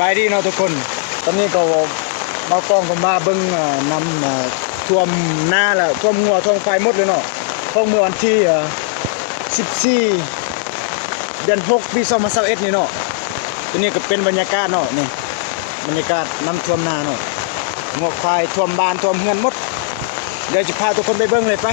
บายดีเนาะทุกคน ตอนนี้ก็มากล้องก็มาเบิ่งนำท่วมหน้าแล้วท่วมหัวท่วมไฟหมดเลยเนาะท่วมเมื่อวันที่ 14 เดือน 6 ปี2021นี่เนาะตัวนี้ก็เป็นบรรยากาศเนาะนี่บรรยากาศน้ำท่วมหน้าเนาะงอกควายท่วมบ้านท่วมเฮือนหมด เดี๋ยวจะพาทุกคนไปเบิ่งเลยไป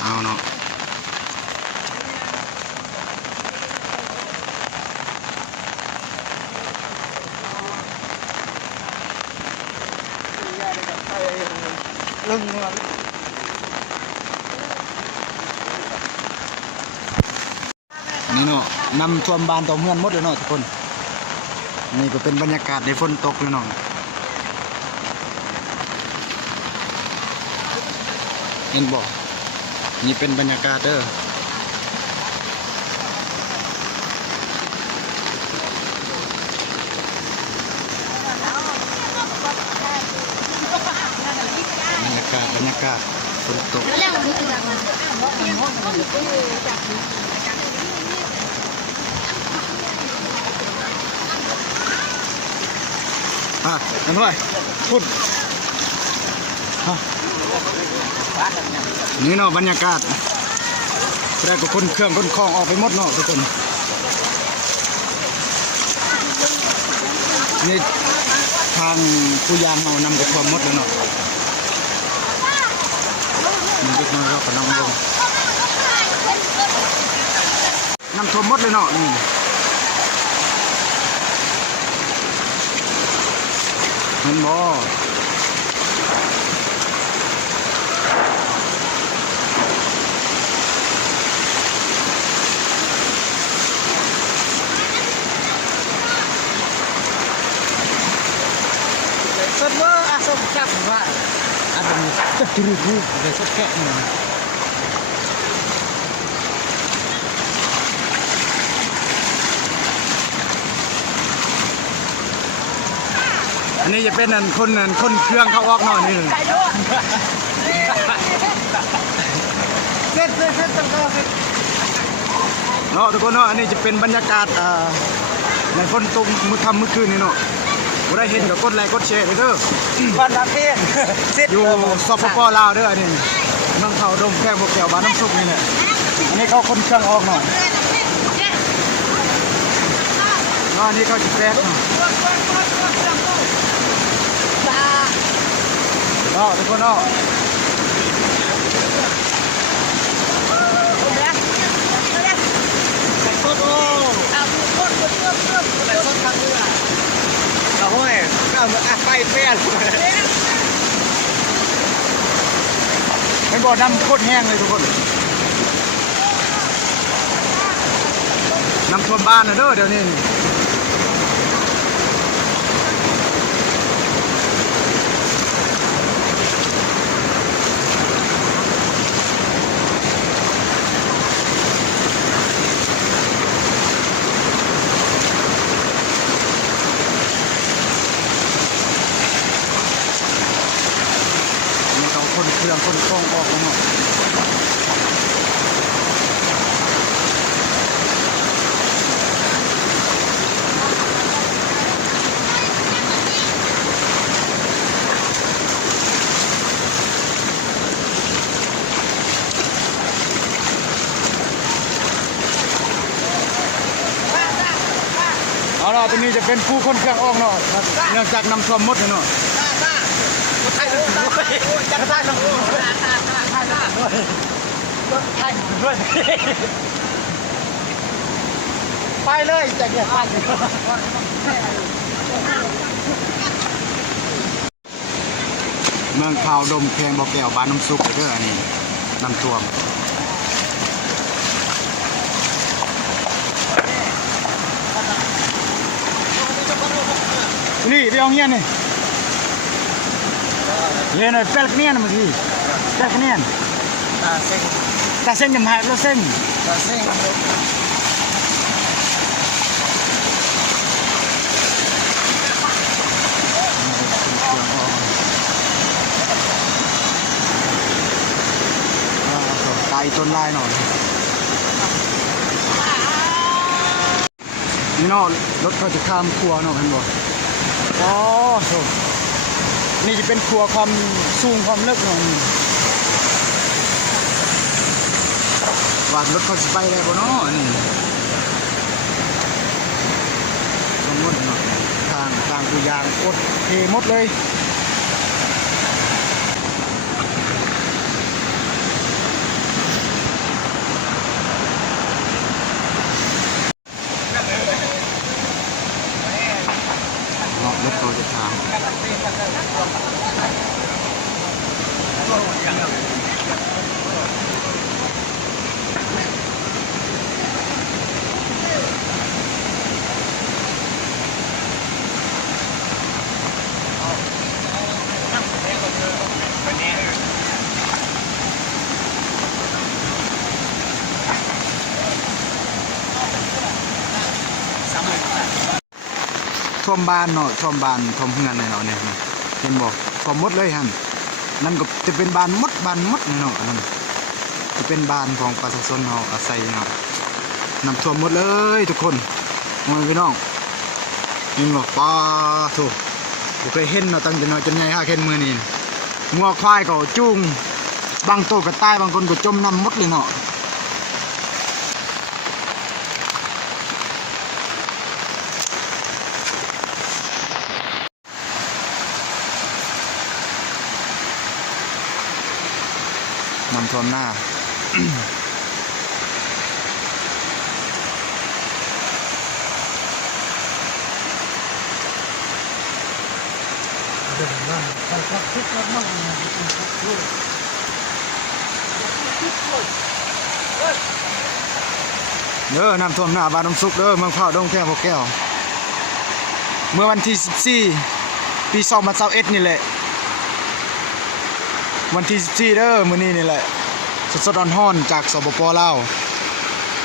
เอาเนาะ นี่เนาะนำท่วมบ้านท่วเมือนหมดเลยเนาะทุกคน นี่ก็เป็นบรรยากาศในฝนตกเลยเนาะเห็นบอกนี่เป็นบรรยากาศเด้อ บ รรยากาศบรรยากาศฝนตกอะนั่นด้วยพูดฮะนี่เนาะบรรยากาศแรกก็คนเครื่องคนคลองออกไปหมดเนาะทุกคนนี่ทางผู้ยางเอานำกระท่อมมดแล้วเนาะ mình biết nó có nông luôn năm thô mốt lên nọ nhìn mình bò Hãy subscribe cho kênh Ghiền Mì Gõ Để không bỏ lỡ những video hấp dẫn นาะนี่เห็นบ่เพิ่นว่าอาสมจับว่าอันนี้จะตรูทูเดี๋ยวสักแกะหนึ่งอันนี้จะเป็นอันคนอันคนเครื่องเขาออกนาะนี่เสร็จเสร็จเสร็จต้องก็เสร็จเนาะทุกคนเนาะอันนี้จะเป็นบรรยากาศอ่าในฝนตกมือค่ำมื้อคืนนี่เนาะ บ่ได้เห็นก็กดไลค์กดแชร์ไปเด้อบ้านประเทศเสร็จอยู่สปปลาวเด้ออันนี้เมืองเขาดมแก้วบกแก้วบ้านน้ำซุปนี่แหละอันนี้เขาคนเครื่องออกหน่อยเนาะอันนี้เขาจะแป๊กหน่อยเนาะทุกคนเนาะโคตรโอ้ เอาอะไปเพื่อนเป็นบ่อน้ำโคตรแห้งเลยทุกคน น้ำท่วมบ้านนะเด้อเดี๋ยวนี้เขาคนเครื่องคนคล้อ งออกแล้วเนาะเอาล่ะตรงนี้จะเป็นผู้คนเครื่องออกเนาะครับเนื่องจากน้ำท่วมหมดเลยเนาะไทยด้วยจะไทยด้ วยไทยด้วย ไปเลยจะเกียร์ไปเมืองข่าวดมแพงบ่อแก้วบ้านน้ำซุปเด้ออันนี้น้ำท่วมนี่เดี๋ยวเงี้ยนี่เงี้ยหน่เปลกเนี้ยนะมึงพี่ เปลกเนี้ยตาเซ็งแต่เส้นยังหายแล้วเส้นตาเซ็งไก่ต้นลายหน่อยนี่เนาะรถเขาจะข้ามครัวเนาะเห็นบ่โถนี่จะเป็นครัวความสูงความเลิกของนี่ ว่ารถเขาสิไปได้บ่เนาะนี่สมมติเนาะทางทางกูยางกดเทหมดเลย เนาะรถเขาจะทาง ท่วมบ้านเนาะท่วมบ้านท่วมเฮือนเลยเนาะเนี่ยเห็นบอกท่วมดเลยฮันนั่นก็จะเป็นบ้านมดบ้านมดเนาะนั่นจะเป็นบ้านของประชาชนเนาะอาศัยเนาะน้ำท่วมหมดเลยทุกคนมองพี่น้องนี่บอกป้าถูกผมเคยเห็นเนาะตั้งแต่น้อยจนใหญ่ห้าเห็นมือนี่งัวควายก็จุ้งบางตัวก็ตายบางคนก็จมน้ำมดเลยเนาะ น้ำท่วมหน้าเด้อน้ำท่วมหน้าบ้านน้ำซุกเด้อเมืองพร้าวดงแก้วพวกแก้ว เมื่อวันที่ 14 ปี2021นี่แหละ วันที่ 14เด้อมื้อนี้นี่แหละ สดๆร้อนๆจากสปปลาว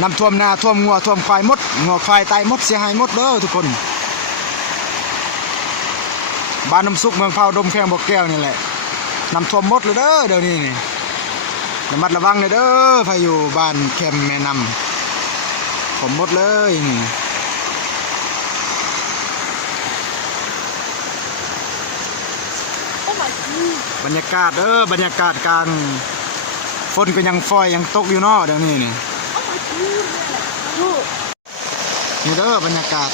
น้ำท่วมนาท่วมงัวท่วมควายหมดงัวควายตายหมดเสียหายหมดเด้อทุกคน บ้านน้ำซุกเมืองพร้าดมแข้งบอกแก้วนี่แหละน้ำท่วมหมดเลยเด้อเดี๋ยวนี้นี่ระมัดระวังเลยเด้อพายุบ้านแคมแม่น้ำผมหมดเลยนี่ บรรยากาศเด้อบรรยากาศกลางฝนก็ยังฟอยยังตกอยู่นาะเดี๋ยวนี้นี่นี่เด้อบรรยากาศ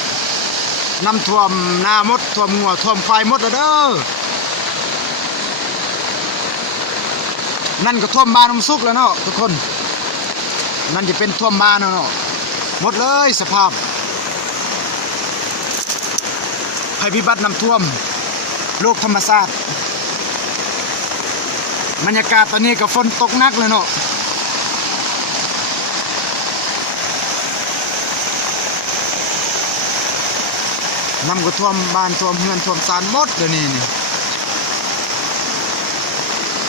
น้ำท่วมหน้ามดท่วมงัวท่วมควายหมดเด้อนั่นก็ท่วมบ้านน้ำซุกแล้วเนาะทุกคน นั่นจะเป็นท่วมบ้านเนาะหมดเลยสภาพภัยพิบัติน้ำท่วมโรคธรรมชาติ บรรยากาศตอนนี้ก็ฝนตกนักเลยเนาะน้ำก็ท่วมบ้านท่วมเฮือนท่วมซานหมดเดี๋ยวนี้นี่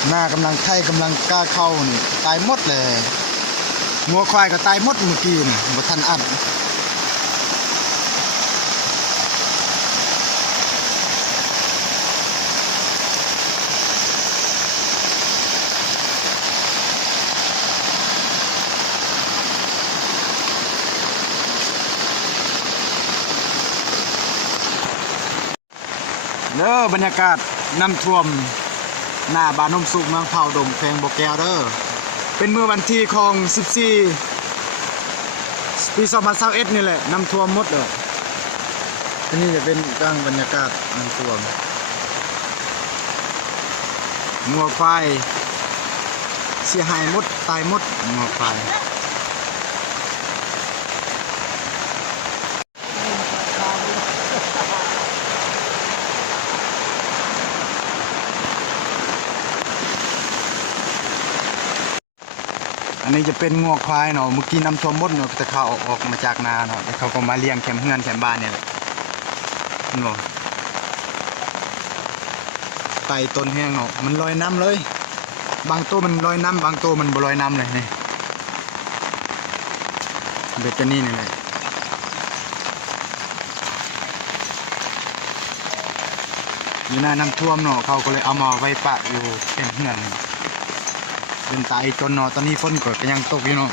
หน้ากำลังไข่กำลังกล้าเข้านี่ตายหมดเลยงัวควายก็ตายหมดเมื่อกี้นี่บ่ทันอัด เด้อบรรยากาศน้ำท่วมหน้าบ้านนมสุกเมืองเผาดงแพงบกแก้วเด้อเป็นมือวันที่ของ 14 ปี2021นี่แหละน้ำท่วมหมดเลยอันนี้จะเป็นกลางบรรยากาศน้ำท่วมงัวควายเสียหายหมดตายหมดงัวคว อันนี้จะเป็นงวควายเนาะเมื่อกี้น้ำท่วมหมดเนาะแต่เขาอออกมาจากนาเนาะแล้วเขาก็มาเลี้ยงแคมเฮือนแคมบ้านเนี่ยแหละเนบ่ไต่ต้นแห้งเนาะมันลอยน้ำเลย บางตัวมันลอยน้ำบางตัวมันบ่ลอยน้ำเลยนี่เบ็ดจะนี่นี่แหละอยู่หน้าน้ำท่วมเนาะเขาก็เลยเอามาไว้ปะอยู่แคมเฮือนเเป็นตายจนเนาะตอนนี้ฝนก็ยังตกอยู่เนาะ